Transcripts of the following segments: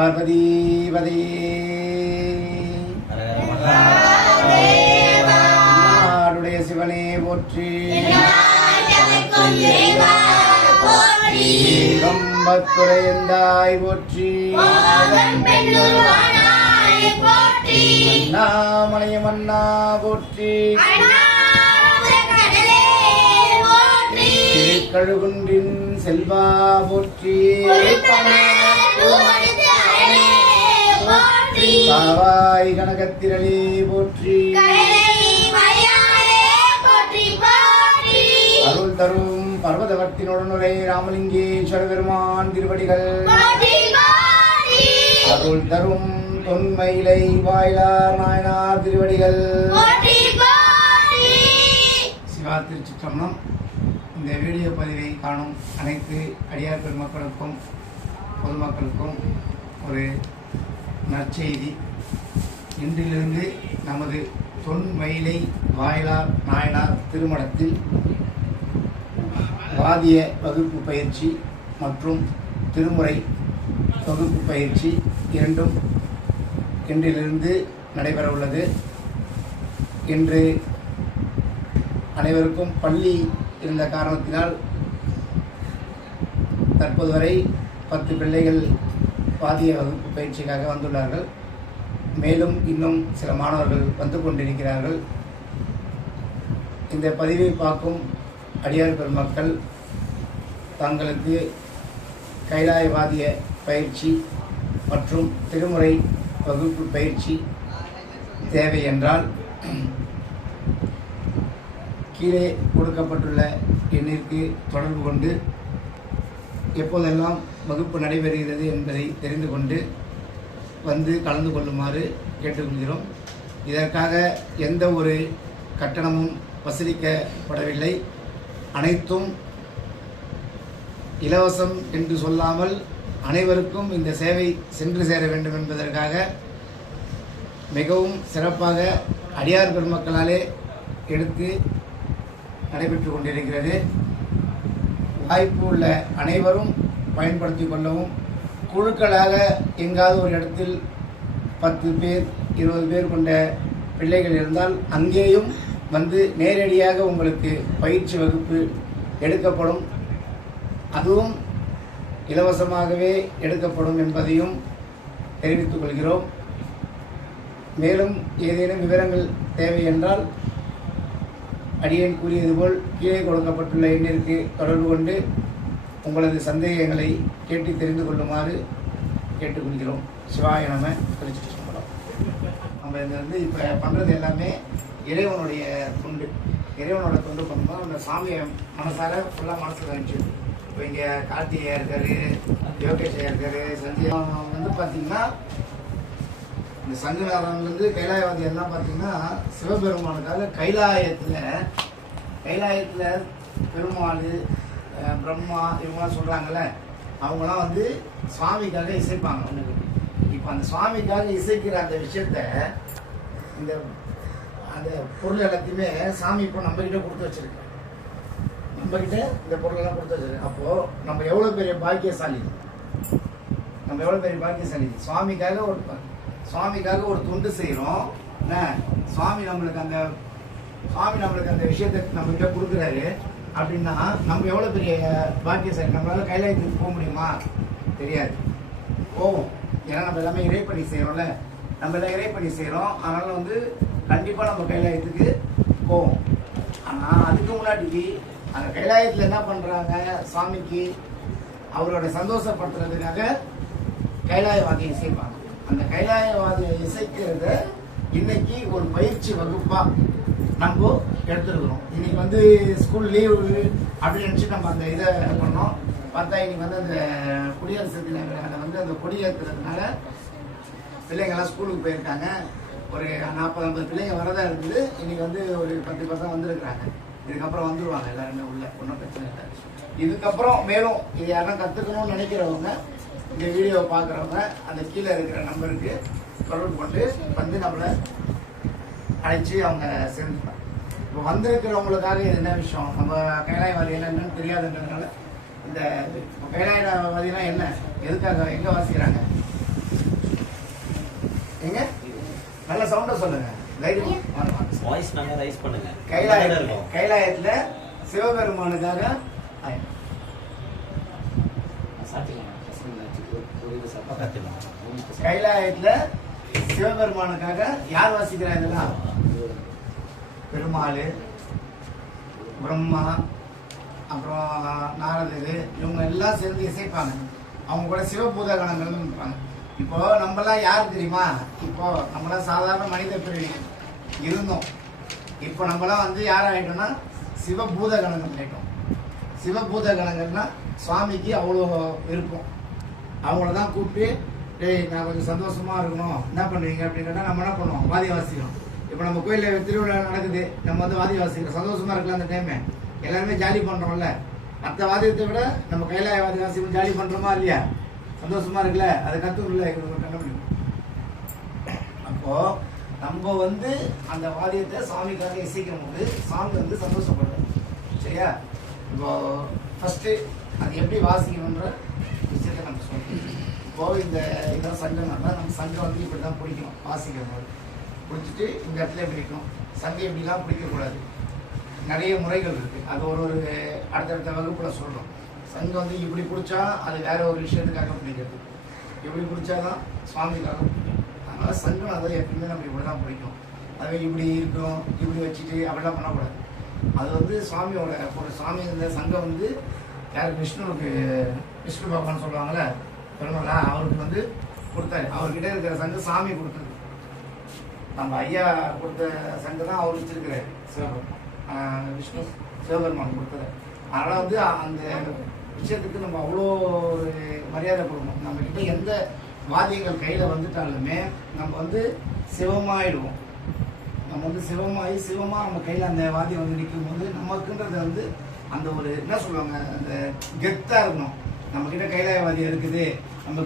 பார்வதீபதே நாடுடைய சிவனே போற்றி. கம்பத்துறையந்தாய் போற்றி. அண்ணாமலையம் அண்ணா போற்றி. திருக்கழுகுன்றின் செல்வா போற்றி. காவாய் கனகத்திரளே போற்றி. அருள் தரும் பர்வதவர்த்தினுடனுரை ராமலிங்கேஸ்வர பெருமான் திருவடிகள். அருள் தரும் தொன்மயிலை வாயிலார் நாயனார் திருவடிகள். சிவா திருச்சிற்றம்பலம். இந்த வீடியோ பதிவை காணும் அனைத்து அடியார் பெருமக்களுக்கும் பொதுமக்களுக்கும் ஒரு நற்செய்தி. இன்றிலிருந்து நமது தொன்மயிலை வாயிலார் நாயனார் திருமணத்தில் வாதிய வகுப்பு பயிற்சி மற்றும் திருமுறை வகுப்பு பயிற்சி இரண்டும் இன்றிலிருந்து நடைபெற உள்ளது. இன்று அனைவருக்கும் பள்ளி இருந்த காரணத்தினால் தற்போது வரை 10 பிள்ளைகள் வாதிய வகுப்பு பயிற்சிக்காக வந்துள்ளார்கள். மேலும் இன்னும் சில மாணவர்கள் வந்து கொண்டிருக்கிறார்கள். இந்த பதிவை பார்க்கும் அடியார் பெருமக்கள் தங்களுக்கு கைலாய வாதிய பயிற்சி மற்றும் திருமுறை வகுப்பு பயிற்சி தேவை என்றால் கீழே கொடுக்கப்பட்டுள்ள எண்ணிற்கு தொடர்பு கொண்டு எப்போதெல்லாம் வகுப்பு நடைபெறுகிறது என்பதை தெரிந்து கொண்டு வந்து கலந்து கொள்ளுமாறு கேட்டுக்கொள்கிறோம். இதற்காக எந்த ஒரு கட்டணமும் வசூலிக்கப்படவில்லை. அனைத்தும் இலவசம் என்று சொல்லாமல் அனைவருக்கும் இந்த சேவை சென்று சேர வேண்டும் என்பதற்காக மிகவும் சிறப்பாக அடியார் பெருமக்களாலே எடுத்து நடைபெற்று கொண்டிருக்கிறது. வாய்ப்பு உள்ள அனைவரும் பயன்படுத்தி கொள்ளவும். குழுக்களாக எங்காவது ஒரு இடத்தில் 10 பேர் 20 பேர் கொண்ட பிள்ளைகள் இருந்தால் அங்கேயும் வந்து நேரடியாக உங்களுக்கு பயிற்சி வகுப்பு எடுக்கப்படும். அதுவும் இலவசமாகவே எடுக்கப்படும் என்பதையும் தெரிவித்துக் கொள்கிறோம். மேலும் ஏதேனும் விவரங்கள் தேவை என்றால் அடியேன் கூறியது போல் கீழே கொடுக்கப்பட்டுள்ள எண்ணிற்கு தொடர்பு கொண்டு உங்களது சந்தேகங்களை கேட்டு தெரிந்து கொள்ளுமாறு கேட்டுக்கொள்கிறோம். சிவாய நம. திருச்சிற்றம்பலம். நம்ம இதில் வந்து இப்போ பண்ணுறது எல்லாமே இறைவனுடைய தொண்டு. இறைவனோட தொண்டு பண்ணும்போது அந்த சாமியை மனசார ஃபுல்லாக மனசில் நினச்சி. இப்போ இங்கே கார்த்திகையா இருக்காரு, யோகேஷா இருக்காரு, சஞ்சய் வந்து பார்த்தீங்கன்னா இந்த சங்குநாதன்லேருந்து கைலாயவாதி எல்லாம் பார்த்தீங்கன்னா சிவபெருமானுக்காக கைலாயத்தில் பெருமாள் பிரம்மா இவங்களாம் சொல்கிறாங்கல்ல, அவங்களாம் வந்து சுவாமிக்காக இசைப்பாங்க. இப்போ அந்த சுவாமிக்காக இசைக்கிற அந்த விஷயத்த அந்த பொருள் எல்லாத்தையுமே சாமி இப்போ நம்மகிட்ட கொடுத்து வச்சிருக்கு. நம்மகிட்ட இந்த பொருளெல்லாம் கொடுத்து வச்சிருக்கு. அப்போது நம்ம எவ்வளோ பெரிய பாக்கியசாலி, சுவாமிக்காக ஒரு தொண்டு செய்கிறோம். சுவாமி நம்மளுக்கு அந்த விஷயத்தை நம்மகிட்ட கொடுக்குறாரு அப்படின்னா நம்ம எவ்வளோ பெரிய பாக்கியசாலி. நம்மளால கைலாயத்துக்கு போக முடியுமா? தெரியாது. போவோம். ஏன்னா நம்ம எல்லாமே இறைப்பணி செய்கிறோம்ல, நம்ம எல்லாம் இறைப்பணி செய்கிறோம். அதனால் வந்து கண்டிப்பாக நம்ம கைலாயத்துக்கு போவோம். ஆனால் அதுக்கு முன்னாடி அந்த கைலாயத்தில் என்ன பண்ணுறாங்க, சுவாமிக்கு அவரோட சந்தோஷப்படுத்துறதுக்காக கைலாயவாதியை இசைப்பாங்க. அந்த கைலாயவாதியை இசைக்கிறத இன்னைக்கு ஒரு பயிற்சி வகுப்பா நம்ம எடுத்துருக்கிறோம். இன்னைக்கு வந்து ஸ்கூல் லீவு அப்படின்னு நினச்சி நம்ம அந்த இதை பண்ணோம். பார்த்தா இன்னைக்கு வந்து அந்த குடியரசு தின வந்து அந்த கொடியேற்றுறதுனால பிள்ளைங்கள்லாம் ஸ்கூலுக்கு போயிருக்காங்க. ஒரு 40-50 பிள்ளைங்க வரதா இருக்குது. இன்னைக்கு வந்து ஒரு 10 பசங்க வந்துருக்குறாங்க. இதுக்கப்புறம் வந்துடுவாங்க எல்லாருமே உள்ள, ஒன்றும் பிரச்சனை இல்லை. இதுக்கப்புறம் மேலும் இது யாரும் கற்றுக்கணும்னு நினைக்கிறவங்க, இந்த வீடியோவை பார்க்குறவங்க அந்த கீழே இருக்கிற நம்பருக்கு தொடர்பு கொண்டு வந்து நம்மளை அழைச்சி அவங்க சேர்ந்துப்பாங்க. இப்போ வந்திருக்கிறவங்களுக்காக இது என்ன விஷயம், நம்ம கைலாயவாதி என்னன்னு தெரியாதுன்றதுனால இந்த கைலாயவாதினா என்ன, எதுக்காக, எங்கே வாசிக்கிறாங்க, எங்க நல்ல சவுண்டா சொல்லுங்க. வாய்ஸ் நாங்க ரைஸ் பண்ணுங்க. கைலாயத்துல சிவபெருமானுக்காக கைலாயத்துல சிவபெருமானுக்காக யார் வாசிக்கிறா இதெல்லாம்? பெருமாள், பிரம்மா, அப்புறம் நாரதர், இவங்க எல்லாம் சேர்ந்து இசைப்பாங்க. அவங்க கூட சிவபூத கணங்கள் இருப்பாங்க. இப்போ நம்மளாம் யார் தெரியுமா? இப்போ நம்மளாம் சாதாரண மனித பிரிவு இருந்தோம். இப்போ நம்மளாம் வந்து யார் ஆகிட்டோம்னா சிவபூத கணங்கள் ஆகிட்டோம். சிவபூத கணங்கள்னா சுவாமிக்கு அவ்வளோ விருப்பம். அவங்கள தான் கூப்பிட்டு, டேய் நான் கொஞ்சம் சந்தோஷமா இருக்கணும், என்ன பண்ணுவீங்க அப்படின்னு கேட்டால் நம்ம என்ன பண்ணுவோம்? வாதி வாசிக்கிறோம். இப்போ நம்ம கோயிலில் திருவிழா நடக்குது, நம்ம வந்து வாதி வாசிக்கிறோம், சந்தோஷமா இருக்கலாம். அந்த டைமு எல்லாருமே ஜாலி பண்றோம்ல. மற்ற வாதியத்தை விட நம்ம கைலாய வாதி வாசிக்கும் ஜாலி பண்றோமா இல்லையா? சந்தோஷமா இருக்குல்ல? அதை கற்றுக்கல கண்டுபிடிக்கும். அப்போ நம்ம வந்து அந்த வாதியத்தை சாமிக்காக இசைக்கும் போது சாமி வந்து சந்தோஷப்படுறோம். சரியா? இப்போ ஃபர்ஸ்ட் அது எப்படி வாசிக்கணுன்ற விஷயத்தை நம்ம சொல்றோம். இப்போ இந்த இதான் சங்கம் நடந்தால் நம்ம சங்கம் வந்து இப்படி தான் பிடிக்கணும். வாசிக்கும் போது பிடிச்சிட்டு இந்த இடத்துல பிடிக்கணும். சங்கம் இப்படிலாம் பிடிக்கக்கூடாது. நிறைய முறைகள் இருக்கு. அது ஒரு அடுத்தடுத்த வகுப்புல சொல்றோம். சங்கம் வந்து இப்படி பிடிச்சா அது வேற ஒரு விஷயத்துக்காக பிடிக்கிறது, இப்படி பிடிச்சாதான் சுவாமிக்காக பிடிக்கும். அதனால சங்கம் அதை எப்பயுமே நம்ம இப்படிதான் பிடிக்கும். அதுவே இப்படி இருக்கும், இப்படி வச்சுட்டு அப்படிலாம் பண்ணக்கூடாது. அது வந்து சுவாமியோட ஒரு சுவாமி. இந்த சங்கம் வந்து யாருக்கு? விஷ்ணுவுக்கு, விஷ்ணு பகவான் சொல்லுவாங்கல்ல பெருமாளா, அவருக்கு வந்து கொடுத்தாரு. அவர்கிட்ட இருக்கிற சங்கம் சாமி கொடுத்தது. நம்ம ஐயா கொடுத்த சங்கம் தான் அவர் வச்சிருக்கிறாரு. விஷ்ணு சிவபெருமான் கொடுத்தது. அதனால வந்து அந்த விஷயத்துக்கு நம்ம அவ்வளோ ஒரு மரியாதை கொடுக்கணும். நம்ம கிட்ட எந்த வாத்தியங்கள் கையில வந்துட்டாலுமே நம்ம வந்து சிவமாயிடுவோம். நம்ம வந்து சிவமாயி சிவமா நம்ம கையில அந்த வாத்தியம் வந்து நிற்கும் போது நமக்குன்றது வந்து அந்த ஒரு என்ன சொல்லுவாங்க, அந்த கெத்தா இருக்கணும். நம்ம கிட்ட கைலாய வாத்தியம் இருக்குது, நம்ம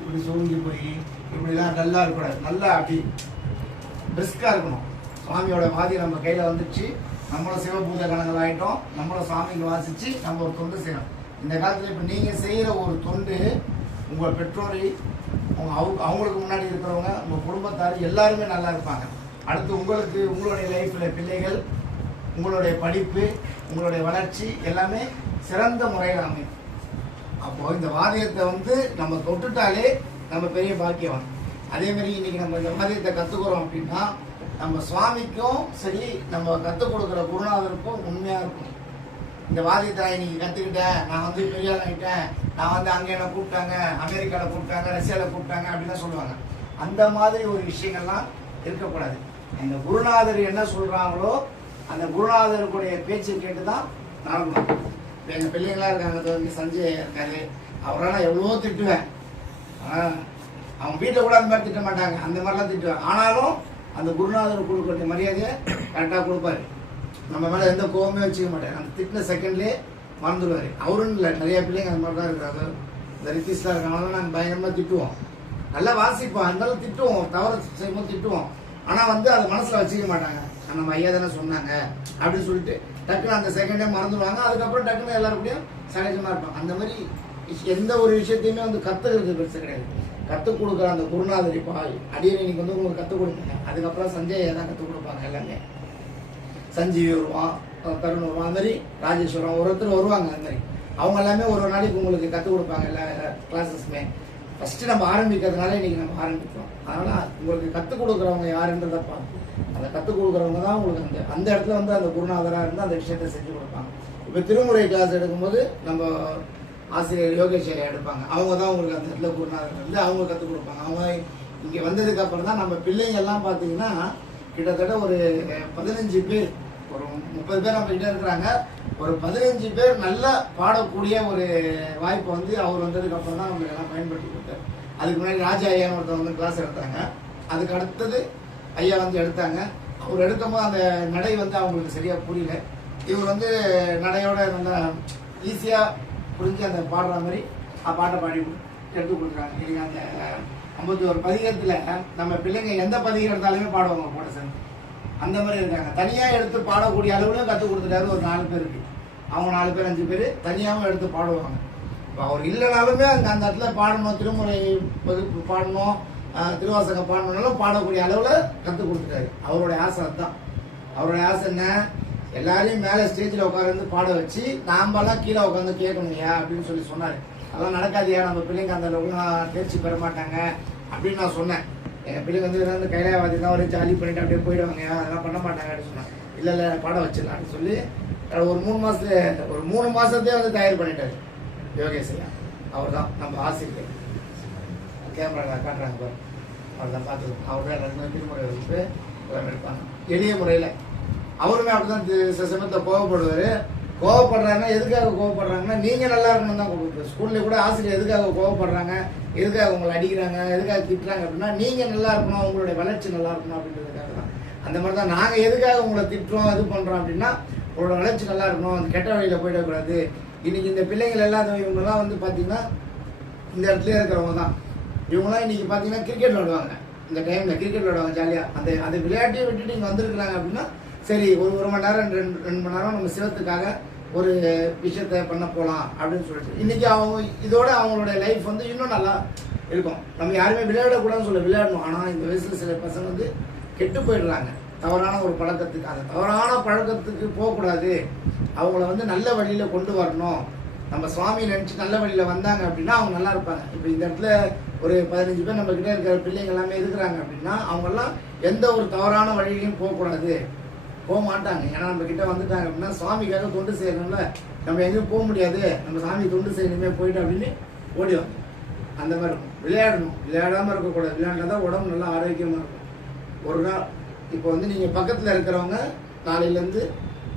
இப்படி சுருங்கி போய் இப்படிலாம் டல்லா இருக்கக்கூடாது. நல்லா அப்படி பிரிஸ்கா இருக்கணும். சுவாமியோட வாத்தியம் நம்ம கையில வந்துச்சு, நம்மளும் சிவபூத கணங்கள் ஆகிட்டோம், நம்மளும் சாமிக்கு வாசிச்சு நம்ம ஒரு தொண்டு செய்யணும். இந்த காலத்தில் இப்போ நீங்கள் செய்கிற ஒரு தொண்டு உங்கள் பெற்றோரை அவங்களுக்கு முன்னாடி இருக்கிறவங்க, உங்கள் குடும்பத்தார் எல்லாருமே நல்லா இருப்பாங்க. அடுத்து உங்களுக்கு உங்களுடைய லைஃப்பில் பிள்ளைகள், உங்களுடைய படிப்பு, உங்களுடைய வளர்ச்சி எல்லாமே சிறந்த முறையில் அமையும். அப்போது இந்த வாதியத்தை வந்து நம்ம தொட்டுட்டாலே நம்ம பெரிய பாக்கியம். அதே மாதிரி இன்னைக்கு நம்ம இந்த வாதியத்தை கற்றுக்குறோம் அப்படின்னா நம்ம சுவாமிக்கும் சரி, நம்ம கற்றுக் கொடுக்குற குருநாதருக்கும் உண்மையாக இருக்கும். இந்த வாதியத்தை நான் இன்னைக்கு கற்றுக்கிட்டேன், நான் வந்து பெரிய ஆள் ஆகிட்டேன், நான் வந்து அங்கே என்ன கூப்பிட்டாங்க, அமெரிக்காவில் கூப்பிட்டாங்க, ரஷ்யாவில் கூப்பிட்டாங்க அப்படின்னு சொல்லுவாங்க. அந்த மாதிரி ஒரு விஷயங்கள்லாம் இருக்கக்கூடாது. அந்த குருநாதர் என்ன சொல்கிறாங்களோ அந்த குருநாதருக்குடைய பேச்சு கேட்டு தான் நடக்கணும். எங்கள் பிள்ளைங்களா இருக்காங்க, சஞ்சய் இருக்காரு, அவரால் நான் எவ்வளோ திட்டுவேன். அவங்க வீட்டில் கூட அந்த மாதிரி திட்ட மாட்டாங்க, அந்த மாதிரிலாம் திட்டுவேன். ஆனாலும் அந்த குருநாதர் கொடுக்குற மரியாதையை கரெக்டாக கொடுப்பாரு. நம்ம மேலே எந்த கோவமே வச்சுக்க மாட்டார். அந்த திட்டின செகண்ட்லேயே மறந்துடுவார். அவரும் இல்லை, நிறைய பிள்ளைங்க அந்த மாதிரி தான் இருக்கிறாங்க. இந்த ரித்திஸ்லாம் இருக்காங்க, நாங்கள் பயங்கரமாக திட்டுவோம். நல்லா வாசிப்போம், இருந்தாலும் திட்டுவோம், தவறு செய்யும்போது திட்டுவோம். ஆனால் வந்து அதை மனசில் வச்சுக்க மாட்டாங்க. நம்ம ஐயா தானே சொன்னாங்க அப்படின்னு சொல்லிட்டு டக்குன்னு அந்த செகண்டே மறந்துடுவாங்க. அதுக்கப்புறம் டக்குன்னு எல்லாருக்கூடையும் சகஜமாக இருப்பாங்க. அந்த மாதிரி எந்த ஒரு விஷயத்தையுமே வந்து கற்றுக்கிறது பெருசு கிடையாது. கற்றுக் கொடுக்குற அந்த குருநாதர் இப்போ அடியே இன்னைக்கு வந்து உங்களுக்கு கற்றுக் கொடுப்பீங்க. அதுக்கப்புறம் சஞ்சய் தான் கற்றுக் கொடுப்பாங்க. எல்லாமே சஞ்சீவி வருவான், தருண் வருவான், அது மாதிரி ராஜேஸ்வரம் ஒருத்தர் வருவாங்க. அந்த மாதிரி அவங்க எல்லாமே ஒரு நாளைக்கு உங்களுக்கு கற்றுக் கொடுப்பாங்க எல்லா கிளாஸஸ்மே. ஃபஸ்ட்டு நம்ம ஆரம்பிக்கிறதுனால இன்னைக்கு நம்ம ஆரம்பிக்கிறோம். அதனால் உங்களுக்கு கற்றுக் கொடுக்குறவங்க யாருன்றதை பார்த்து அதை கற்றுக் கொடுக்குறவங்க தான் உங்களுக்கு அந்த இடத்துல வந்து அந்த குருநாதராக இருந்து அந்த விஷயத்தை செஞ்சு கொடுப்பாங்க. இப்போ திருமுறை கிளாஸ் எடுக்கும்போது நம்ம ஆசிரியர் யோகேஷ் எடுப்பாங்க. அவங்க தான் உங்களுக்கு அந்த இடத்துல குருநாதர் வந்து அவங்க கற்றுக் கொடுப்பாங்க. அவங்க இங்கே வந்ததுக்கு அப்புறம் தான் நம்ம பிள்ளைங்க எல்லாம் பார்த்தீங்கன்னா கிட்டத்தட்ட ஒரு 15 பேர், ஒரு 30 பேர் நம்ம கிட்ட இருக்கிறாங்க. ஒரு 15 பேர் நல்லா பாடக்கூடிய ஒரு வாய்ப்பை வந்து அவர் வந்ததுக்கு அப்புறம் தான் நம்மளுக்கு எல்லாம் பயன்படுத்தி கொடுத்தாரு. அதுக்கு முன்னாடி ராஜா ஐயான்னு ஒருத்தர் வந்து கிளாஸ் எடுத்தாங்க. அதுக்கு அடுத்தது ஐயா வந்து எடுத்தாங்க. அவர் எடுக்கும்போது அந்த நடை வந்து அவங்களுக்கு சரியா புரியல. இவர் வந்து நடையோட நல்லா ஈஸியாக புரிஞ்சு அந்த பாடுற மாதிரி பாட்டை பாடி எடுத்து கொடுக்குறாங்க. இல்லைங்க, அந்த 51 பதிகத்தில் நம்ம பிள்ளைங்க எந்த பதிகம் எடுத்தாலுமே பாடுவாங்க கூட சேர்ந்து. அந்த மாதிரி இருக்காங்க. தனியாக எடுத்து பாடக்கூடிய அளவுலையும் கற்றுக் கொடுத்துட்டாரு. ஒரு 4 பேருக்கு, அவங்க 4 பேர் 5 பேர் தனியாகவும் எடுத்து பாடுவாங்க. இப்போ அவர் இல்லைனாலுமே அந்த இடத்துல பாடணும், திருமுறை வகுப்பு பாடணும், திருவாசகம் பாடணுன்னாலும் பாடக்கூடிய அளவில் கற்றுக் கொடுத்துட்டாரு. அவருடைய ஆசை அதுதான். அவருடைய ஆசை என்ன, எல்லாரையும் மேலே ஸ்டேஜில் உட்காந்து பாட வச்சு நாமெல்லாம் கீழே உட்காந்து கேட்கணுங்கய்யா அப்படின்னு சொல்லி சொன்னார். அதெல்லாம் நடக்காதியா, நம்ம பிள்ளைங்க அந்த அளவுக்குலாம் தேர்ச்சி பெற மாட்டாங்க அப்படின்னு நான் சொன்னேன். எங்கள் பிள்ளைங்க வந்து கைலாயவாதி தான் ஒரு ஜாலி பண்ணிட்டு அப்படியே போயிடுவாங்க, அதெல்லாம் பண்ண மாட்டாங்க அப்படின்னு சொன்னேன். இல்லை பாட வச்சிடலான்னு சொல்லி ஒரு 3 மாதத்தையே வந்து தயார் பண்ணிட்டாரு யோகேஷ் ஐயா. அவர் தான் நம்ம ஆசிரியர். கேமரா காட்டுறாங்க பாரு, அவர் தான் பார்த்துக்கணும். அவர் தான் எல்லாருமே திருமுறை வகுப்பு எடுப்பாங்க எளிய முறையில். அவருமே அப்படிதான் சில சமயத்தில் கோவப்படுவார். கோவப்படுறாங்கன்னா எதுக்காக கோவப்படுறாங்கன்னா நீங்கள் நல்லா இருக்கணும் தான் கொடுக்குறது. ஸ்கூல்லேயே கூட ஆசிரியர் எதுக்காக கோவப்படுறாங்க, எதுக்காக உங்களை அடிக்கிறாங்க, எதுக்காக திட்டுறாங்க அப்படின்னா நீங்கள் நல்லா இருக்கணும், உங்களுடைய வளர்ச்சி நல்லா இருக்கணும் அப்படின்றதுக்காக தான். அந்த மாதிரி தான் நாங்கள் எதுக்காக உங்களை திட்டுறோம் இது பண்ணுறோம் அப்படின்னா உங்களோட வளர்ச்சி நல்லா இருக்கணும், அந்த கெட்ட வழியில் போயிடக்கூடாது. இன்னைக்கு இந்த பிள்ளைங்கள் எல்லாம் இவங்கெல்லாம் வந்து பார்த்தீங்கன்னா இந்த இடத்துல இருக்கிறவங்க தான். இவங்களாம் இன்னைக்கு பார்த்தீங்கன்னா கிரிக்கெட் விளையாடுவாங்க. இந்த டைமில் கிரிக்கெட் விளையாடுவாங்க ஜாலியாக. அந்த விளையாட்டையும் விட்டுட்டு இங்கே வந்திருக்கிறாங்க அப்படின்னா சரி ஒரு மணி நேரம் 2 மணி நேரம் நம்ம சிவத்துக்காக ஒரு விஷயத்த பண்ண போகலாம் அப்படின்னு சொல்லிட்டு இன்னைக்கு அவங்க இதோட அவங்களுடைய லைஃப் வந்து இன்னும் நல்லா இருக்கும். நம்ம யாருமே விளையாடக்கூடாதுன்னு சொல்ல, விளையாடணும். ஆனால் இந்த வயசுல சில பசங்க வந்து கெட்டு போயிடுறாங்க தவறான ஒரு பழக்கத்துக்கு. அந்த தவறான பழக்கத்துக்கு போகக்கூடாது, அவங்கள வந்து நல்ல வழியில் கொண்டு வரணும். நம்ம சுவாமி நினச்சி நல்ல வழியில் வந்தாங்க அப்படின்னா அவங்க நல்லா இருப்பாங்க. இப்போ இந்த இடத்துல ஒரு 15 பேர் நம்ம கிட்ட இருக்கிற பிள்ளைங்க எல்லாமே இருக்கிறாங்க அப்படின்னா அவங்கெல்லாம் எந்த ஒரு தவறான வழியிலையும் போகக்கூடாது, போக மாட்டாங்க. ஏன்னா நம்ம கிட்ட வந்துட்டாங்க அப்படின்னா சுவாமிக்காக தொண்டு செய்யணும்ல, நம்ம எங்கேயும் போக முடியாது, நம்ம சாமி தொண்டு செய்யணுமே போயிட்டு அப்படின்னு ஓடிவோம். அந்த மாதிரி இருக்கும். விளையாடணும், விளையாடாமல் இருக்கக்கூடாது. விளையாண்டா தான் உடம்பு நல்லா ஆரோக்கியமாக இருக்கும். ஒரு நாள் இப்போ வந்து நீங்கள் பக்கத்தில் இருக்கிறவங்க நாளையிலேருந்து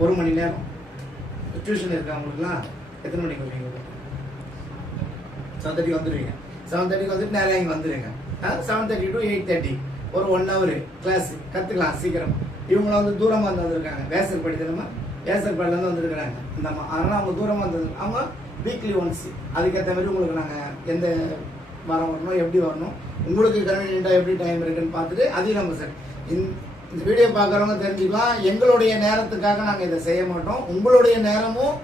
1 மணி நேரம் டியூஷன் இருக்கிறவங்களுக்குலாம் எத்தனை மணிக்கு வருவீங்க? 7:30 வந்துடுவீங்க. 7:30 வந்துட்டு நேரம் இங்கே வந்துடுங்க. 7:30 to 8:30 ஒரு 1 hour கிளாஸ் கற்றுக்கலாம் சீக்கிரமாக. இவங்களாம் வந்து தூரமாக இருந்து வந்திருக்காங்க, வேசர்பாடி தினமா வேசர்பாடிலேருந்து வந்துருக்குறாங்க. இந்த அதனால் அவங்க தூரமாக இருந்தது. அவங்க வீக்லி ஒன்ஸ் அதுக்கேற்ற மாதிரி உங்களுக்கு நாங்கள் எந்த வாரம் வரணும், எப்படி வரணும், உங்களுக்கு கன்வீனியண்ட்டாக எப்படி டைம் இருக்குன்னு பார்த்துட்டு அதையும் நம்ம சார் இந்த வீடியோ பார்க்குறவங்க தெரிஞ்சுக்கலாம். எங்களுடைய நேரத்துக்காக நாங்கள் இதை செய்ய மாட்டோம், உங்களுடைய நேரமும்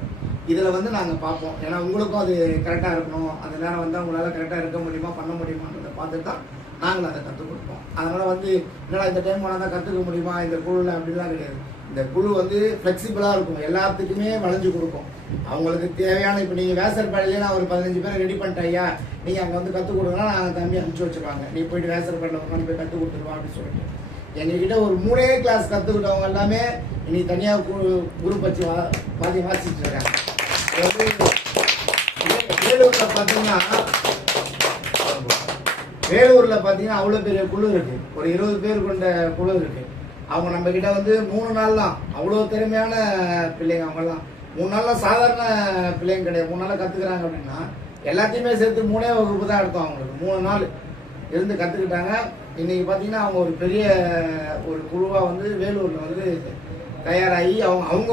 இதில் வந்து நாங்கள் பார்ப்போம். ஏன்னா உங்களுக்கும் அது கரெக்டாக இருக்கணும். அந்த நேரம் வந்து அவங்களால கரெக்டாக இருக்க முடியுமா பண்ண முடியுமான்றதை பார்த்துட்டு தான் நாங்கள் அதை கற்றுக் கொடுப்போம். அதனால் வந்து என்னடா இந்த டைம் போனால் தான் கற்றுக்க முடியுமா இந்த குழுவில் அப்படிலாம் கிடையாது. இந்த குழு வந்து ஃப்ளெக்சிபிளாக இருக்கும், எல்லாத்துக்குமே வளைஞ்சு கொடுக்கும். அவங்களுக்கு தேவையான இப்போ நீங்கள் வேசர்பாடியிலே நான் ஒரு 15 பேரை ரெடி பண்ணிட்டேயா, நீங்கள் அங்கே வந்து கற்றுக் கொடுங்கன்னா நாங்கள் தம்பி அனுப்பிச்சி வச்சுருவாங்க, நீ போயிட்டு வேசர்பாடியில் உட்காந்து போய் கற்றுக் கொடுத்துருவா அப்படின்னு சொல்லிட்டு. எங்ககிட்ட ஒரு 3 கிளாஸ் கற்றுக்கிட்டவங்க எல்லாமே இன்னைக்கு தனியாக குரூப் வச்சு வாசிச்சுட்டு இருக்காங்க. வேலூர்ல பார்த்தீங்கன்னா அவ்வளோ பெரிய குழு இருக்கு, ஒரு 20 பேர் கொண்ட குழு இருக்கு. அவங்க நம்ம கிட்ட வந்து 3 நாள் தான், அவ்வளோ திறமையான பிள்ளைங்க அவங்கெல்லாம். 3 நாள்லாம் சாதாரண பிள்ளைங்க கிடையாது. 3 நாள் கற்றுக்குறாங்க அப்படின்னா எல்லாத்தையுமே சேர்த்து 3 வகுப்பு தான் எடுத்தோம். அவங்களுக்கு 3 நாள் இருந்து கற்றுக்கிட்டாங்க. இன்னைக்கு பார்த்தீங்கன்னா அவங்க ஒரு பெரிய ஒரு குழுவாக வந்து வேலூரில் வந்து தயாராகி அவங்க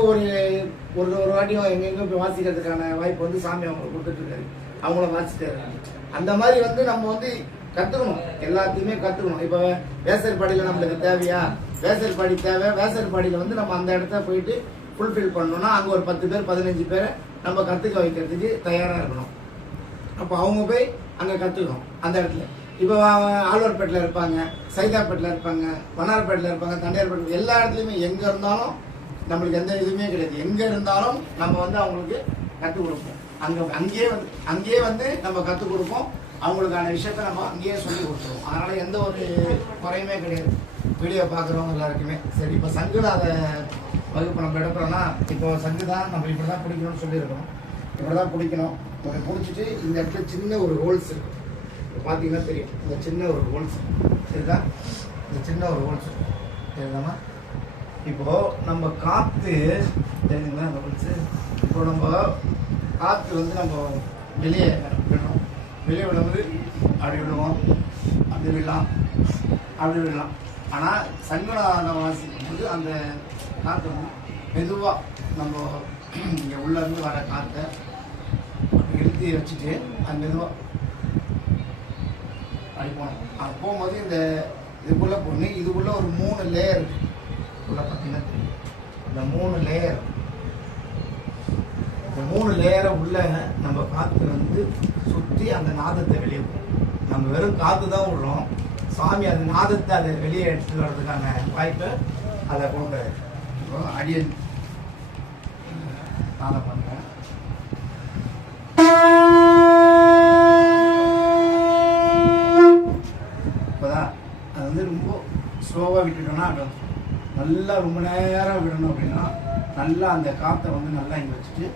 ஒரு வாட்டியும் எங்கெங்கே போய் வாசிக்கிறதுக்கான வாய்ப்பு வந்து சாமி அவங்களுக்கு கொடுத்துட்ருக்காரு. அவங்கள வாசிட்டு இருக்காங்க. அந்த மாதிரி வந்து நம்ம வந்து கற்றுக்கணும், எல்லாத்தையுமே கற்றுக்கணும். இப்போ வேசர்பாடியில் நம்மளுக்கு தேவையா, வேசர்பாடி தேவை. வேசர்பாடியில் வந்து நம்ம அந்த இடத்த போயிட்டு ஃபுல்ஃபில் பண்ணணும்னா அங்கே ஒரு 10 பேர் 15 பேரை நம்ம கற்றுக்க வைக்கிறதுக்கு தயாராக இருக்கணும். அப்போ அவங்க போய் அங்கே கற்றுக்கணும் அந்த இடத்துல. இப்போ ஆழ்வார்பேட்டில் இருப்பாங்க, சைதாப்பேட்டில் இருப்பாங்க, வண்ணாரப்பேட்டில் இருப்பாங்க, தண்டையார்பேட்டில், எல்லா இடத்துலையுமே எங்கே இருந்தாலும் நம்மளுக்கு எந்த இதுவுமே கிடையாது. எங்கே இருந்தாலும் நம்ம வந்து அவங்களுக்கு கற்றுக் கொடுப்போம். அங்கேயே வந்து நம்ம கற்றுக் கொடுப்போம். அவங்களுக்கான விஷயத்த நம்ம அங்கேயே சொல்லி கொடுத்துருவோம். அதனால் எந்த ஒரு குறையுமே கிடையாது வீடியோ பார்க்குறவங்க எல்லாருக்குமே. சரி, இப்போ சங்குநாத வகுப்பு நம்ம எடுக்கிறோன்னா, இப்போ சங்கு தான் நம்ம இப்படி தான் பிடிக்கணும்னு சொல்லியிருக்கோம். இப்படி தான் பிடிக்கணும். பிடிச்சிட்டு இந்த இடத்துல சின்ன ஒரு ஹோல்ஸ் இருக்குது, பார்த்தீங்கன்னா தெரியும். இந்த சின்ன ஒரு ஹோல்ஸ் இருக்கா, இந்த சின்ன ஒரு ஹோல்ஸ் தெரியுதாம்மா. இப்போ நம்ம காற்று தெரியுதுங்களா, அந்த ஹோல்ஸு. இப்போ நம்ம காற்று வந்து நம்ம வெளியே விடுறோம். வெளியே விடும்போது அப்படி விடுவோம், அப்படி விடலாம், அப்படி விடலாம். ஆனால் சங்கடம் வாசிக்கும் போது அந்த காற்று வந்து மெதுவாக நம்ம இங்கே உள்ளேருந்து வர காற்றை இழுத்தி வச்சுட்டு அது மெதுவாக அப்படி போனோம். அது போகும்போது இந்த இதுக்குள்ளே போகணும். இதுக்குள்ளே ஒரு 3 லேயர் இருக்குது. உள்ள பார்த்தீங்கன்னா தெரியும், இந்த 3 லேயர். இந்த 3 லேயரை உள்ள நம்ம காற்று வந்து சுற்றி அந்த நாதத்தை வெளியே போகும். நம்ம வெறும் காற்று தான் விடுறோம், சுவாமி அது நாதத்தை அதை வெளியே எடுத்துட்டு வர்றதுக்கான வாய்ப்பு அதை கொண்டு அடியன் நாதம் பண்ணுறேன். இப்போதான் அது வந்து ரொம்ப ஸ்லோவாக விட்டுட்டோம்னா நல்லா ரொம்ப நேரம் விடணும் அப்படின்னா நல்லா அந்த காற்றை வந்து நல்லா இங்கே வச்சுட்டு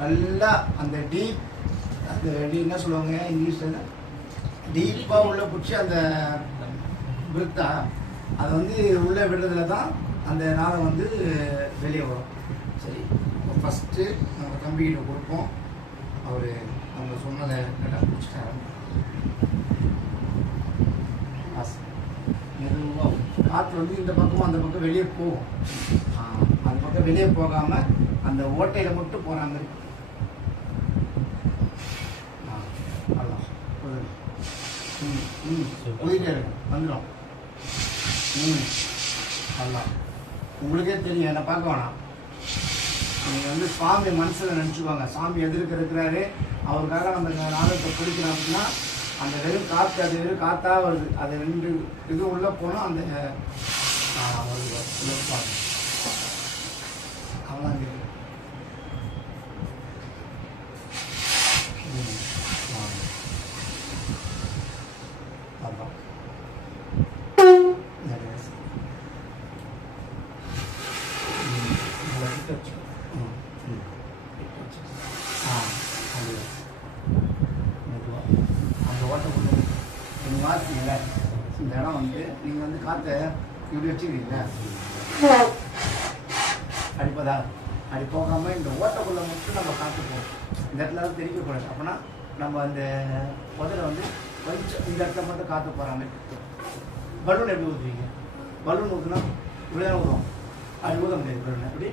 நல்லா அந்த டீப் அந்த என்ன சொல்லுவாங்க இங்கிலீஷில் டீப்பாக உள்ள பிடிச்சி அந்த பிரித்தா அதை வந்து உள்ளே விடுறதுல தான் அந்த நாதம் வந்து வெளியே வரும். சரி, ஃபஸ்ட்டு நம்ம தம்பிக்கிட்ட கொடுப்போம். அவர் அவங்க சொன்னதை கரெக்டாக பிடிச்சிட்டாரு. மெதுவாக காற்று வந்து இந்த பக்கமும் அந்த பக்கம் வெளியே போகும். அந்த பக்கம் வெளியே போகாமல் அந்த ஓட்டையில் மட்டும் போகிற மாதிரி. போயிட்டே இருக்கு வந்துடும். அதெல்லாம் உங்களுக்கே தெரியும், என்னை பார்க்க வேணாம். நீங்கள் வந்து சுவாமி மனசில் நினச்சிக்குவாங்க, சாமி எதிர்க்க இருக்கிறாரு, அவருக்காக நம்ம இந்த நாதத்தை பிடிக்கிறோம் அப்படின்னா அந்த வெறும் காற்று, அது வெறும் காற்றாக வருது. அது 2 இது உள்ளே போனால் அந்த அவ்வளோதான் கேட்குது. அந்த ஓட்டக்குள்ள நீங்கள் வாசிங்கள இந்த இடம் வந்து நீங்கள் வந்து காற்றை இப்படி வச்சுக்கிறீங்களா அடிப்பதா அடி போகாமல் இந்த ஓட்டக்குள்ளே மட்டும் நம்ம காற்று போகும். இந்த இடத்துல வந்து தெரிவிக்கக்கூடாது. அப்படின்னா நம்ம அந்த முதல்ல வந்து கொஞ்சம் இந்த இடத்துல மட்டும் காற்று போகிற மாதிரி. பலூன் எப்படி ஊற்றுவீங்க? பலூன் ஊற்றுனா இப்படி தான் ஊதுவோம். அது ஊத முடியாது. பலூன் எப்படி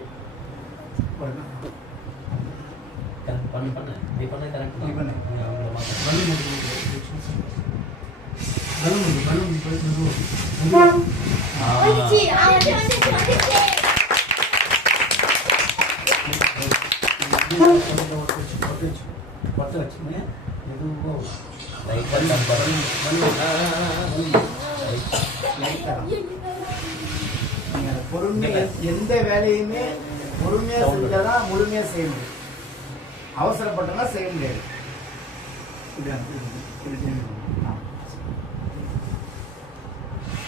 பற்ற வச்சுங்க. பொறுமையா எந்த வேலையுமே பொறுமையா செஞ்சாதான் முழுமையா செய்ய முடியும். அவசரப்பட்டோம்னா செய்ய முடியாது.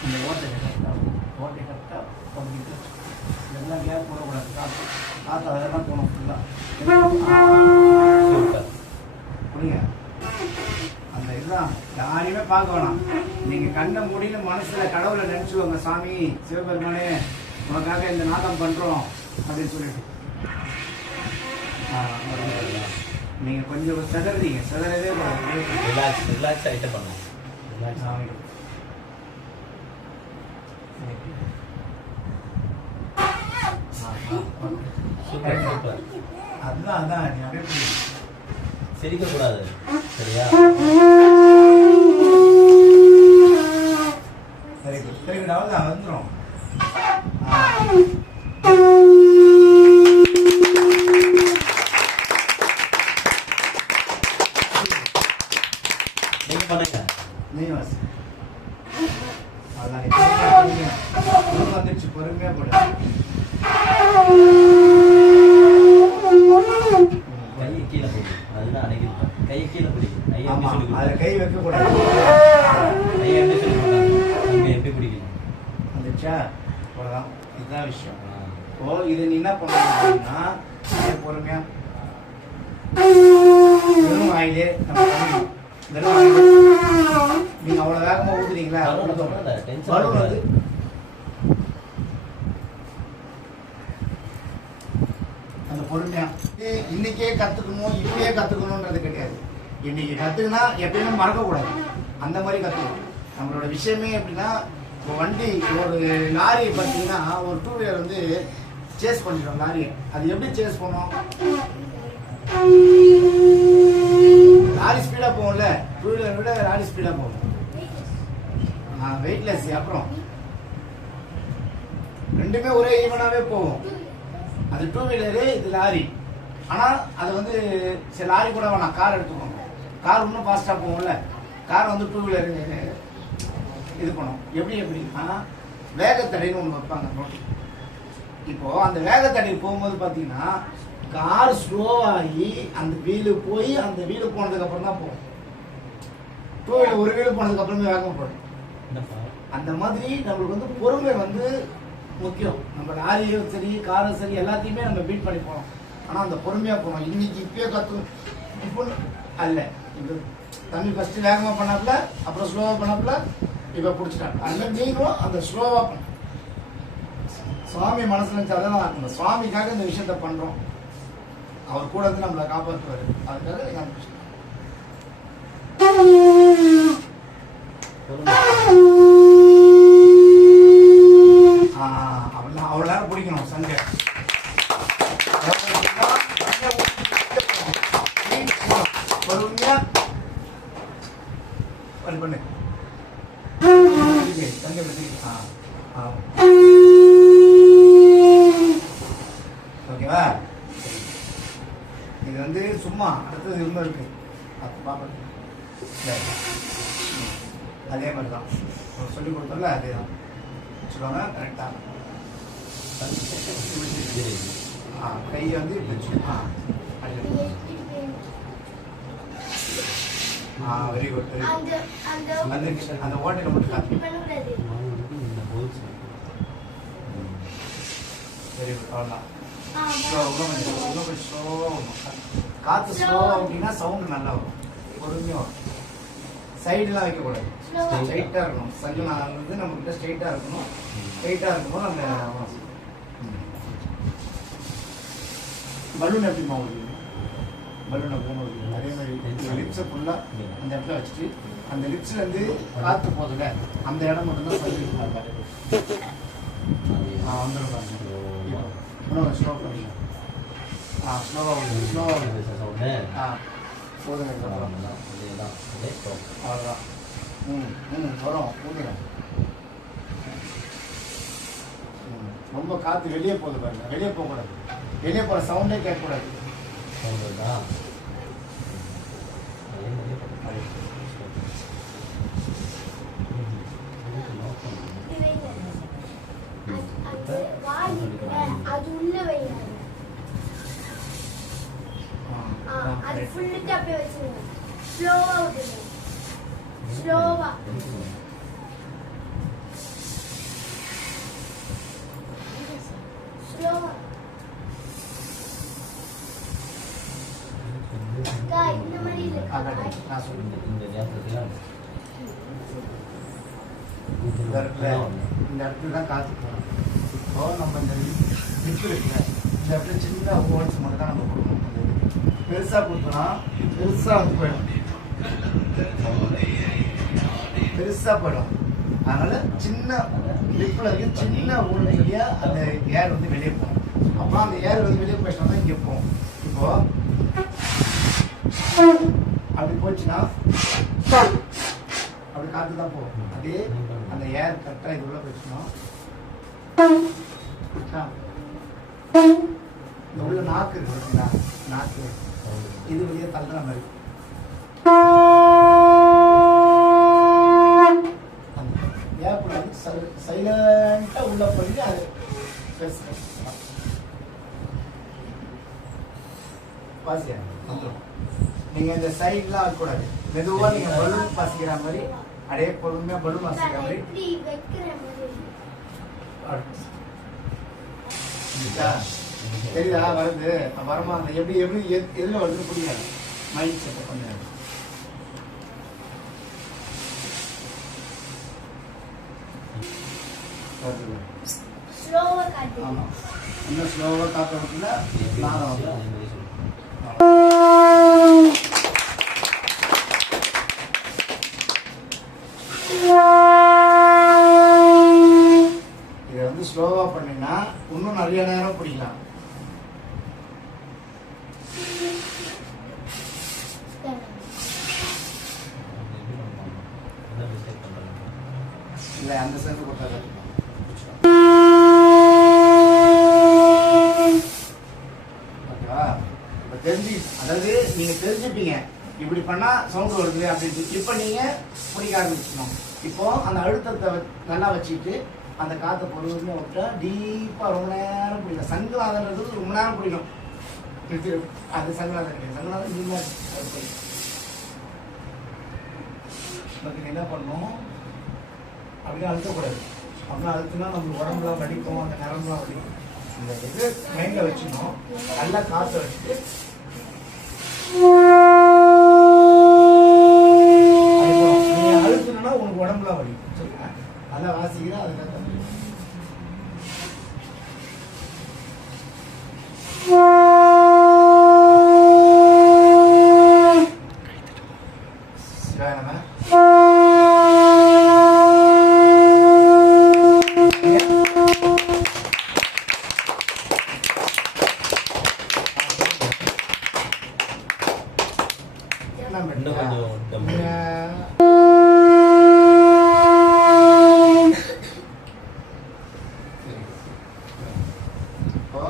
இந்த ஓட்டை கரெக்டாக பண்ணிட்டு இதெல்லாம் கேப் போடக்கூடாது. காற்று அதெல்லாம் போகணும் ஃபுல்லாக. புரியுங்க? அந்த இதுதான் யாரையுமே பார்க்க வேணாம். நீங்கள் கண்ணை மூடின்னு மனசில் கடவுளை நினச்சிக்கோங்க. சாமி சிவபெருமானே உனக்காக இந்த நாதம் பண்ணுறோம் அப்படின்னு சொல்லிட்டு நீங்கள் கொஞ்சம் செதறீங்க. செதறவே ரிலாக்ஸ் ஆகிட்டு பண்ணுவோம். அதுதான் அதான் நீ அப்படியே சிரிக்கக்கூடாது. சரியா? சரி குட் சரி குட். அவ்வளோதான் வந்துடும். நீங்க பண்ணுங்க. நீ வாசி. அதான் வந்துடுச்சு. பொறுமையாக போடு. கையை கீழே போடு. அதுதான் அடைக்குது. கையை கீழே பிடி. அதில் கை வைக்கக்கூடாது. ஐயா எப்படி சொல்லி கொடுத்தாங்க? எப்படி பிடிக்கணும்? வந்துச்சா? அவ்வளோதான். இதுதான் விஷயம். ஓ இது நீ என்ன பண்ணணும் அப்படின்னா பொறுமையாக வெறும் வாயிலே நம்ம பண்ணிக்கணும். வெறும் வாயிலே நீங்கள் அவ்வளோ வேகமாக ஊற்றுறீங்களா? பலூன் வந்து அந்த பொறுமையாக இன்னைக்கே கற்றுக்கணும் இப்பயே கற்றுக்கணுன்றது கிடையாது. இன்னைக்கு கத்துக்கினா எப்பயுமே மறக்கக்கூடாது. அந்த மாதிரி கற்றுக்கணும். நம்மளோட விஷயமே எப்படின்னா, இப்போ வண்டி ஒரு லாரியை பார்த்தீங்கன்னா ஒரு 2 வீலர் வந்து சேஸ் பண்ணிட்டோம் லாரியை. அது எப்படி சேஸ் பண்ணோம்? லாரி ஸ்பீடாக போகும்ல, 2 வீலர் விட லாரி ஸ்பீடாக போகும். வெயிட்லெஸ். அப்புறம் ரெண்டுமே ஒரே ஈவனாகவே போகும். அது 2 வீலரு, இது லாரி. ஆனால் அது வந்து சரி லாரி கூட வேணாம், கார் எடுத்துக்கோங்க. கார் இன்னும் ஃபாஸ்ட்டாக போகும்ல. கார் வந்து 2 வீலரு இது பண்ணும். எப்படின்னா வேகத்தடைன்னு ஒன்று வைப்பாங்க நோட்டி. இப்போ அந்த வேகத்தடை போகும்போது பார்த்தீங்கன்னா கார் ஸ்லோவாகி அந்த வீலு போய் அந்த வீலு போனதுக்கு அப்புறம் தான் போகும். 2 வீலர் ஒரு வீலு போனதுக்கு அப்புறமே வேகம் போடும். அந்த மாதிரி நம்மளுக்கு வந்து பொறுமை வந்து முக்கியம். நம்ம லாரியும் சரி காரும் சரி எல்லாத்தையுமே நம்ம பீட் பண்ணி போகணும். ஆனால் அந்த பொறுமையாக போகணும். இன்னைக்கு இப்பயே இப்போ அல்ல, இப்போ தம்பி ஃபஸ்ட்டு வேகமாக பண்ணாப்புல, அப்புறம் ஸ்லோவாக பண்ணாப்புல, இப்போ பிடிச்சிட்டாங்க. அதனால நீங்களும் அந்த ஸ்லோவாக பண்ண சுவாமி மனசில் நினச்சாதான் அந்த சுவாமிக்காக இந்த விஷயத்த பண்ணுறோம். அவர் கூட வந்து நம்மளை காப்பாற்றுவார். அதுக்காக நான் அவ்வளோ நேரம் பிடிக்கணும் சண்டை. பொறுமையா பண்ணு சண்டை பிடிச்சி. ஓகேவா? இது வந்து சும்மா அடுத்தது இன்னும் இருக்கு பாப்பா. அதே மாதிரி தான் சொல்லி கொடுத்தோம்ல, அதே தான் சொல்லுவாங்க கரெக்டாக. கையை வந்து வெரி குட். அந்த ஓட்டையில் மட்டும் காத்து. Very good. அவ்வளோதான். காற்று ஸ்லோவாக அப்படின்னா சவுண்டு நல்லா வரும். பொறுமையாக வரும். சைடுலாம் வைக்கக்கூடாது, ஸ்ட்ரைட்டாக இருக்கணும். சங்கனா வந்து நம்மகிட்ட ஸ்ட்ரைட்டாக இருக்கணும். ஸ்ட்ரைட்டாக இருக்கும்போது நம்ம பலூன் எப்படிமா ஓடுவீங்க? பலூனை போகணும். அதே மாதிரி லிப்ஸை ஃபுல்லாக அந்த இடத்துல வச்சுட்டு அந்த லிப்ஸ்லேருந்து காற்று போதில்ல அந்த இடம் மட்டும்தான் சைடு பார்த்தாரு. வந்துடும். இன்னும் ஸ்லோ பண்ணுங்க. ஸ்லோவாக ஸ்லோவாக போதுங்க. அவ்வளோதான். வரும் ஊதுங்க. ரொம்ப காற்று வெளியே போகுது பாருங்க. வெளியே போகக்கூடாது. வெளியே போகிற சவுண்டே கேட்கக்கூடாது. அது உள்ள வைங்க. அது ஃபுல்லுக்கு அப்படியே வச்சிருங்க. ஸ்லோவா விடுங்க. ஸ்லோவா ஸ்லோவா. இந்த மாதிரி இல்ல. நான் சொல்லுங்க. இந்த இடத்துல தான் காற்று போகணும். இப்போ நம்ம இந்த லிப்பு இருக்குல்ல, இந்த இடத்துல சின்ன ஹோல்ஸ் மட்டும் தான் நம்ம கொடுக்கணும். பெருசாக கொடுத்தோம்னா பெருசாக வந்து போயிடும். பெருசாக போயிடும். அதனால சின்ன லிப்பில் இருக்க சின்ன ஹோல் வழியாக அந்த ஏர் வந்து வெளியே போகும். அப்புறம் அந்த ஏர் வந்து வெளியே போயிட்டோம்னா இங்கே போகும். இப்போ அப்படி போச்சுன்னா அப்படி காற்று தான் போகும். அதே அந்த ஏர் கரெக்டாக இது உள்ள போயிடுச்சுன்னா இந்த உள்ள நாக்கு இருக்கு பார்த்தீங்களா, நாக்கு இது வெளியே தள்ளுற மாதிரி ஏப்ப வந்து சைலண்டா உள்ள போயிட்டு அது பாசியா வந்துடும். நீங்க இந்த சைட்லாம் இருக்கக்கூடாது. மெதுவா நீங்க பலூன் பாசிக்கிற மாதிரி அப்படியே பொறுமையா பலூன் வாசிக்கிற மாதிரி தெரியுதா? வருது வரமா அந்த எப்படி எப்படி எதுல வருதுன்னு புரியாது. மைண்ட் செட்டப் பண்ண ஆமா. இன்னும் ஸ்லோவா காத்த விட்டுல நானும் அந்த சங்கு கொடுத்தா கற்றுக்கணும். ஓகேவா? இப்போ அதாவது நீங்கள் தெரிஞ்சுப்பீங்க இப்படி பண்ணால் சவுண்டு வருது அப்படின்ட்டு. இப்போ நீங்கள் பிடிக்க ஆரம்பிச்சிடணும். இப்போ அந்த அழுத்தத்தை நல்லா வச்சுக்கிட்டு அந்த காற்றை பொறுமையாக விட்டா டீப்பாக ரொம்ப நேரம் பிடிக்கும். சங்குநாதன்றது ரொம்ப நேரம் பிடிக்கும். அது சங்குநாதன் கிடையாது. சங்குநாதன் நீங்கள் என்ன பண்ணணும், அப்படியே அழுத்தக்கூடாது. அப்படின்னா அழுத்தினா நம்ம உடம்புலாம் வலிக்கும், அந்த நரம்புலாம் வலிக்கும். இந்த இது மைண்டில் வச்சுக்கணும். நல்லா காற்றை வச்சுட்டு நீங்கள் அழுத்தினா உங்களுக்கு உடம்புலாம் வலிக்கும். சரிங்களா? நல்லா வாசிக்கிறேன். அதுக்காக இன்னும் கொஞ்சம் டம்மு. இப்போ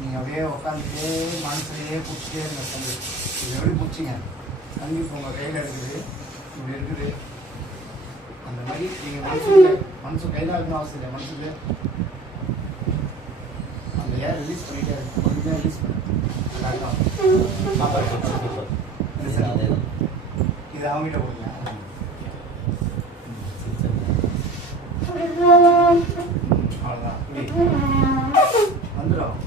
நீங்கள் அப்படியே உட்காந்துட்டு மனசுலையே பிடிச்சிட்டே இருங்க. சங்கு இது எப்படி பிடிச்சிங்க? சங்கு இப்போ உங்கள் கையில் இருக்குது, இப்படி இருக்குது. அந்த மாதிரி நீங்கள் மனசு கையில் இருக்கணும் அவசியம் இல்லை. மனசுக்கு அந்த ஏர் ரிலீஸ் பண்ணிட்டே இருக்கு. கொஞ்சம் ரிலீஸ் பண்ணு. நல்லா இருக்கும். சூப்பர். அதேதான். இது அவங்ககிட்ட கொடுங்க. அவ்வளோதான். வந்துடும்.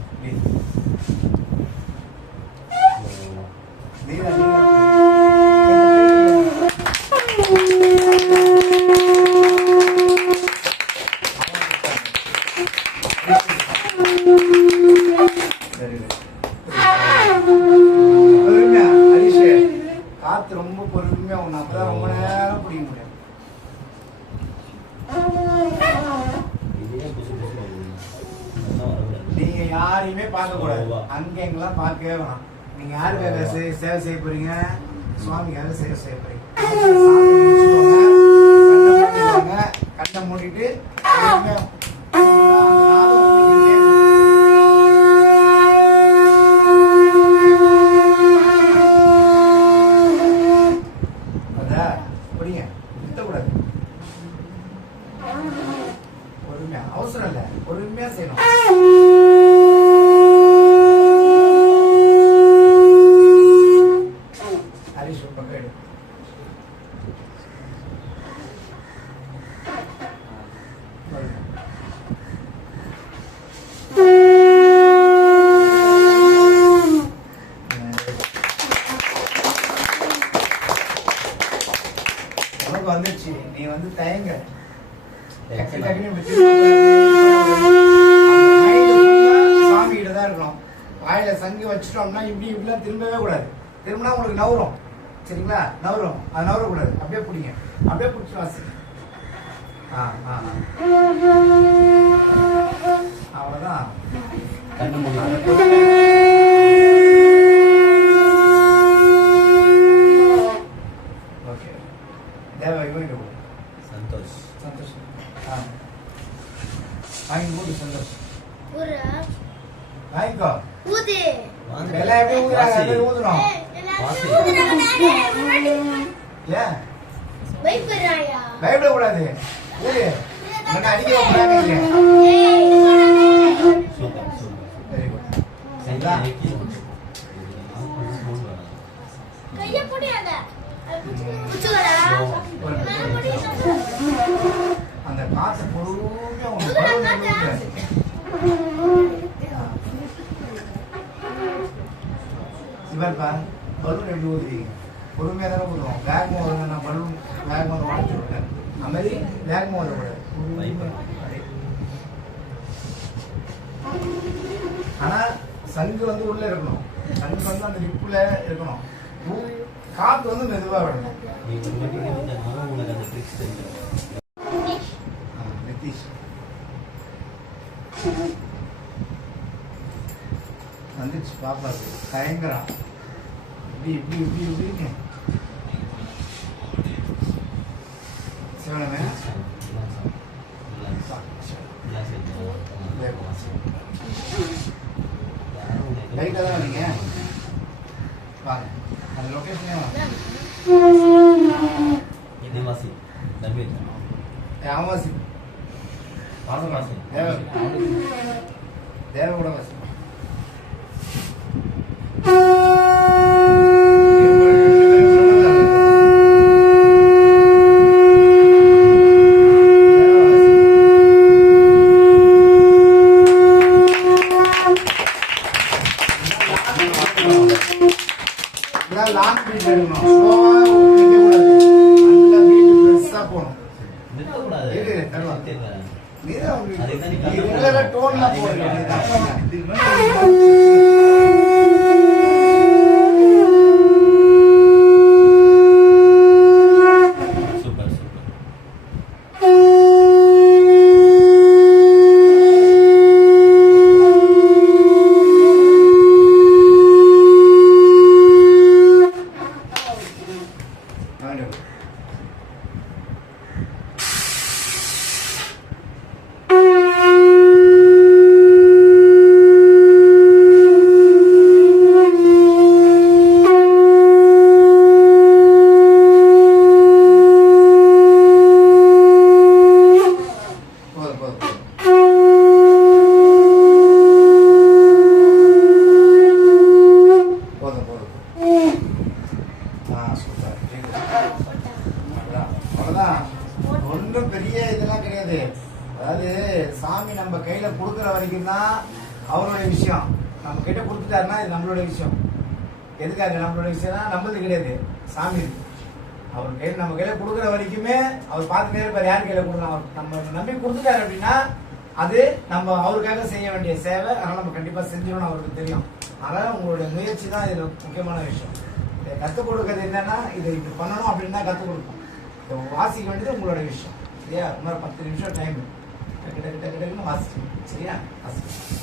காத்து ரொம்ப பொறுமையா ஒண்ணு, அப்பதான் ரொம்ப நேரம் பிடிக்க முடியும். நீங்க யாரையுமே பார்க்க கூடாது. அங்க எங்கெல்லாம் பார்க்கவே வேணாம். நீங்க யாருக்காக சேவை செய்ய போறீங்க? சுவாமிக்காக சேவை செய்ய போறீங்க. கண்ணை மூடிட்டு பொறுமையா, அவசரம் இல்லை, பொறுமையா செய்யணும். ஹரிஷ் பக்கம் எடு. உனக்கு வந்துச்சு, நீ வந்து தயங்க. சாமி கிட்ட தான் இருக்கணும். வாயில சங்கு வச்சுட்டோம்னா இப்படி இப்படிலாம் திரும்பவே கூடாது. திரும்பினா உங்களுக்கு நவரும். சரிங்களா? நவரும். அது நவரக்கூடாது. அப்படியே பிடிங்க. அப்படியே பிடிச்சி வாசி. அவ்வளோதான். ஓகே. தேவ இவங்க சந்தோஷ். சந்தோஷம். வாங்கி ஊது. சந்தோஷம். வாங்கிக்கோ. ஊது. எல்லாம் எப்படி ஊதுறாங்க? எப்படி ஊதுறோம்? ஏன் பயப்படக்கூடாது? ஊது. என்ன அடிக்க போறாங்க இல்லையா? Super super. Very good. சரிங்களா? கைய புடியாத. அந்த காசு பொறுமையா இவர்ப்பா பலூன் எப்படி ஊதுறீங்க? பொறுமையா தானே ஊதுவோம். வேகமா வருங்க. நான் பலூன் வேகமா உடச்சு விட்டேன். அது மாதிரி வேகமா வரக்கூடாது. ஆனா சங்கு வந்து உள்ள இருக்கணும். சங்கு வந்து அந்த லிப்புல இருக்கணும். காத்து வந்து மெதுவா விடணும். நிதிஷ் வந்துச்சு. பாப்பாக்கு தயங்குறான். இப்படி இப்படி இப்படி இப்படிங்க. சிவனமே பைக்கில் தான் வரீங்க வாங்க அந்த லொக்கேஷனே வாங்க இது வாசி தம்பி அமாவாசி வாசம் வாசி தேவகூட வாசி லாங் பீட் எடுக்கணும் ஸ்லோவா நிக்க கூடாது அந்த பீட் பெருசா போகணும் நிறுத்தக்கூடாது இரு, தருவா. தெரியல. நீ ரெகுலரா டோன்ல போறீங்க சூப்பர் சூப்பர் போதும் போதும் போதும் போதும் போதும் சூப்பர் அவ்வளோதான் ஒன்றும் பெரிய இதெல்லாம் கிடையாது அதாவது சாமி நம்ம கையில கொடுக்குற வரைக்கும் தான் அவருடைய விஷயம் நம்ம கிட்ட கொடுத்துட்டாருன்னா இது நம்மளுடைய விஷயம் எதுக்காக நம்மளுடைய விஷயம்னா நம்மளது கிடையாது சாமி அவர் கையில் நம்ம கையில கொடுக்குற வரைக்குமே அவர் பார்த்துட்டே இருப்பார் யார் கையில கொடுக்கலாம் அவர் நம்ம நம்பி கொடுத்துட்டாரு அப்படின்னா அது நம்ம அவருக்காக செய்ய வேண்டிய சேவை அதனால நம்ம கண்டிப்பா செஞ்சிடணும் அவருக்கு தெரியும் அதனால உங்களுடைய முயற்சி தான் இதுல முக்கியமான விஷயம் இதை கற்றுக் கொடுக்கறது என்னன்னா இதை இப்படி பண்ணணும் அப்படின்னு தான் கற்றுக் கொடுப்போம் இதை வாசிக்க வேண்டியது உங்களோட விஷயம் சரியா இன்னொரு 10 நிமிஷம் டைம் டக்கு டக்கு டக்கு டக்குன்னு வாசிக்கணும் சரியா வாசிக்கணும்